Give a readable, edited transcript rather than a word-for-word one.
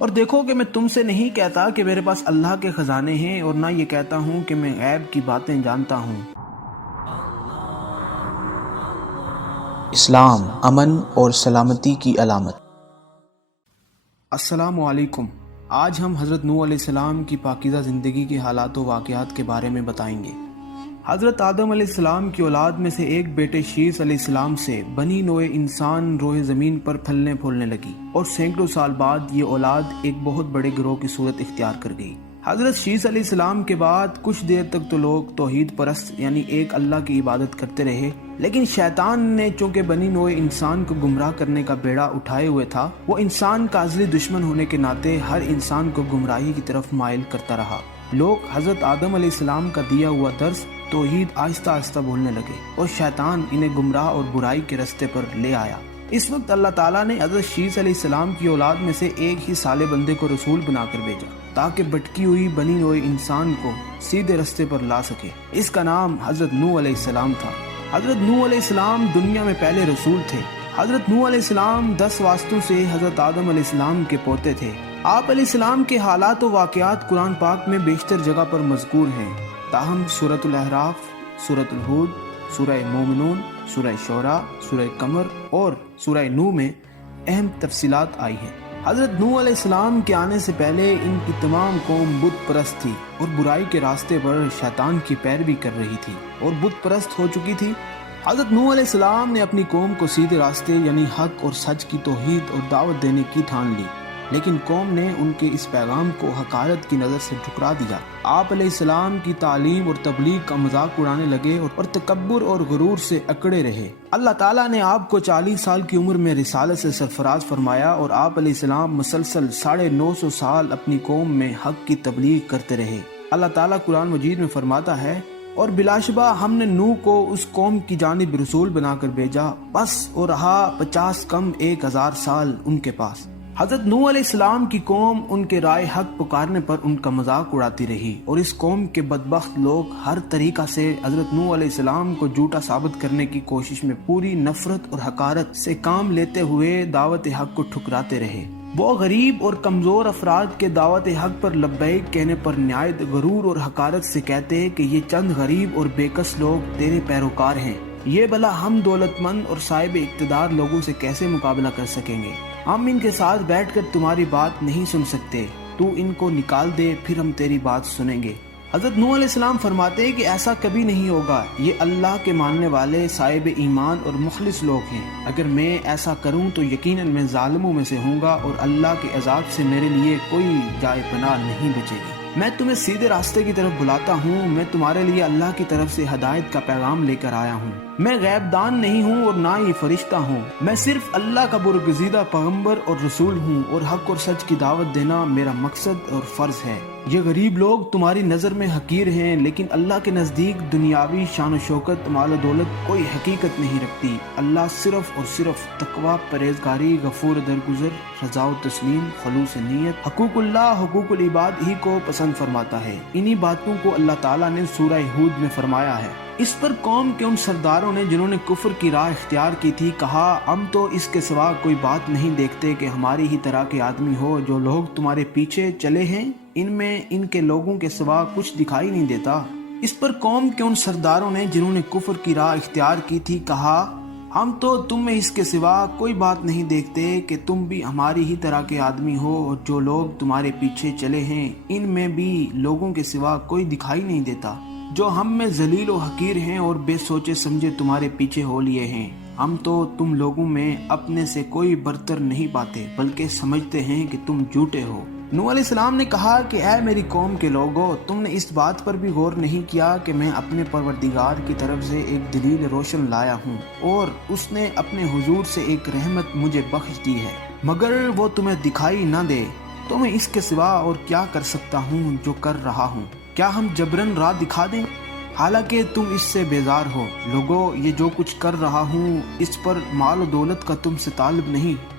اور دیکھو کہ میں تم سے نہیں کہتا کہ میرے پاس اللہ کے خزانے ہیں، اور نہ یہ کہتا ہوں کہ میں غیب کی باتیں جانتا ہوں۔ اسلام امن اور سلامتی کی علامت۔ السلام علیکم۔ آج ہم حضرت نوح علیہ السلام کی پاکیزہ زندگی کے حالات و واقعات کے بارے میں بتائیں گے۔ حضرت آدم علیہ السلام کی اولاد میں سے ایک بیٹے شیث علیہ السلام سے بنی نوع انسان روئے زمین پر پھلنے پھولنے لگی، اور سینکڑوں سال بعد یہ اولاد ایک بہت بڑے گروہ کی صورت اختیار کر گئی۔ حضرت شیث علیہ السلام کے بعد کچھ دیر تک تو لوگ توحید پرست یعنی ایک اللہ کی عبادت کرتے رہے، لیکن شیطان نے چونکہ بنی نوع انسان کو گمراہ کرنے کا بیڑا اٹھائے ہوئے تھا، وہ انسان کا ازلی دشمن ہونے کے ناطے ہر انسان کو گمراہی کی طرف مائل کرتا رہا۔ لوگ حضرت آدم علیہ السلام کا دیا ہوا درس توحید آہستہ آہستہ بولنے لگے، اور شیطان انہیں گمراہ اور برائی کے رستے پر لے آیا۔ اس وقت اللہ تعالیٰ نے حضرت شیث علیہ السلام کی اولاد میں سے ایک ہی صالح بندے کو رسول بنا کر بھیجا، تاکہ بھٹکی ہوئی بنی نوع انسان کو سیدھے رستے پر لا سکے۔ اس کا نام حضرت نوح علیہ السلام تھا۔ حضرت نوح علیہ السلام دنیا میں پہلے رسول تھے۔ حضرت نوح علیہ السلام 10 واسطوں سے حضرت آدم علیہ السلام کے پوتے تھے۔ آپ علیہ السلام کے حالات و واقعات قرآن پاک میں بیشتر جگہ پر مذکور ہیں، تاہم سورۃ الاعراف، سورۃ الہود، سورہ مومنون، سورہ شعراء، سورہ قمر اور سورہ نوح میں اہم تفصیلات آئی ہیں۔ حضرت نوح علیہ السلام کے آنے سے پہلے ان کی تمام قوم بت پرست تھی، اور برائی کے راستے پر شیطان کی پیروی کر رہی تھی اور بت پرست ہو چکی تھی۔ حضرت نوح علیہ السلام نے اپنی قوم کو سیدھے راستے یعنی حق اور سچ کی توحید اور دعوت دینے کی ٹھان لی، لیکن قوم نے ان کے اس پیغام کو حقارت کی نظر سے ٹھکرا دیا۔ آپ علیہ السلام کی تعلیم اور تبلیغ کا مذاق اڑانے لگے اور تکبر اور غرور سے اکڑے رہے۔ اللہ تعالیٰ نے آپ کو 40 سال کی عمر میں رسالت سے سرفراز فرمایا، اور آپ علیہ السلام مسلسل 950 سال اپنی قوم میں حق کی تبلیغ کرتے رہے۔ اللہ تعالیٰ قرآن مجید میں فرماتا ہے، اور بلا شبہ ہم نے نوح کو اس قوم کی جانب رسول بنا کر بھیجا، بس وہ رہا 50 کم 1000 سال ان کے پاس۔ حضرت نوح علیہ السلام کی قوم ان کے رائے حق پکارنے پر ان کا مذاق اڑاتی رہی، اور اس قوم کے بدبخت لوگ ہر طریقہ سے حضرت نوح علیہ السلام کو جھوٹا ثابت کرنے کی کوشش میں پوری نفرت اور حقارت سے کام لیتے ہوئے دعوت حق کو ٹھکراتے رہے۔ وہ غریب اور کمزور افراد کے دعوت حق پر لبیک کہنے پر نہایت غرور اور حقارت سے کہتے کہ یہ چند غریب اور بےکس لوگ تیرے پیروکار ہیں، یہ بھلا ہم دولت مند اور صاحب اقتدار لوگوں سے کیسے مقابلہ کر سکیں گے؟ ہم ان کے ساتھ بیٹھ کر تمہاری بات نہیں سن سکتے، تو ان کو نکال دے، پھر ہم تیری بات سنیں گے۔ حضرت نوح علیہ السلام فرماتے ہیں کہ ایسا کبھی نہیں ہوگا، یہ اللہ کے ماننے والے صاحب ایمان اور مخلص لوگ ہیں۔ اگر میں ایسا کروں تو یقیناً میں ظالموں میں سے ہوں گا، اور اللہ کے عذاب سے میرے لیے کوئی جائے پناہ نہیں بچے گی۔ میں تمہیں سیدھے راستے کی طرف بلاتا ہوں، میں تمہارے لیے اللہ کی طرف سے ہدایت کا پیغام لے کر آیا ہوں۔ میں غیب دان نہیں ہوں اور نہ ہی فرشتہ ہوں، میں صرف اللہ کا برگزیدہ پیغمبر اور رسول ہوں، اور حق اور سچ کی دعوت دینا میرا مقصد اور فرض ہے۔ یہ غریب لوگ تمہاری نظر میں حقیر ہیں، لیکن اللہ کے نزدیک دنیاوی شان و شوکت، مال و دولت کوئی حقیقت نہیں رکھتی۔ اللہ صرف اور صرف تقوی، پرہیزگاری، غفور درگزر، رضا و تسلیم، خلوص نیت، حقوق اللہ، حقوق العباد ہی کو پسند فرماتا ہے۔ انہی باتوں کو اللہ تعالیٰ نے سورہ ہود میں فرمایا ہے۔ اس پر قوم کے ان سرداروں نے جنہوں نے کفر کی راہ اختیار کی تھی کہا، ہم تو اس کے سوا کوئی بات نہیں دیکھتے کہ ہماری ہی طرح کے آدمی ہو۔ جو لوگ تمہارے پیچھے چلے ہیں ان میں ان کے لوگوں کے سوا کچھ دکھائی نہیں دیتا۔ اس پر قوم کے ان سرداروں نے جنہوں نے کفر کی راہ اختیار کی تھی کہا، ہم تو تم میں اس کے سوا کوئی بات نہیں دیکھتے کہ تم بھی ہماری ہی طرح کے آدمی ہو، اور جو لوگ تمہارے پیچھے چلے ہیں ان میں بھی لوگوں کے سوا کوئی دکھائی نہیں دیتا۔ جو ہم میں ذلیل و حقیر ہیں اور بے سوچے سمجھے تمہارے پیچھے ہو لیے ہیں، ہم تو تم لوگوں میں اپنے سے کوئی برتر نہیں پاتے، بلکہ سمجھتے ہیں کہ تم جھوٹے ہو۔ نوح علیہ السلام نے کہا کہ اے میری قوم کے لوگوں، تم نے اس بات پر بھی غور نہیں کیا کہ میں اپنے پروردگار کی طرف سے ایک دلیل روشن لایا ہوں، اور اس نے اپنے حضور سے ایک رحمت مجھے بخش دی ہے، مگر وہ تمہیں دکھائی نہ دے تو میں اس کے سوا اور کیا کر سکتا ہوں جو کر رہا ہوں؟ کیا ہم جبرن راہ دکھا دیں؟ حالانکہ تم اس سے بیزار ہو۔ لوگوں، یہ جو کچھ کر رہا ہوں اس پر مال و دولت کا تم سے طالب نہیں،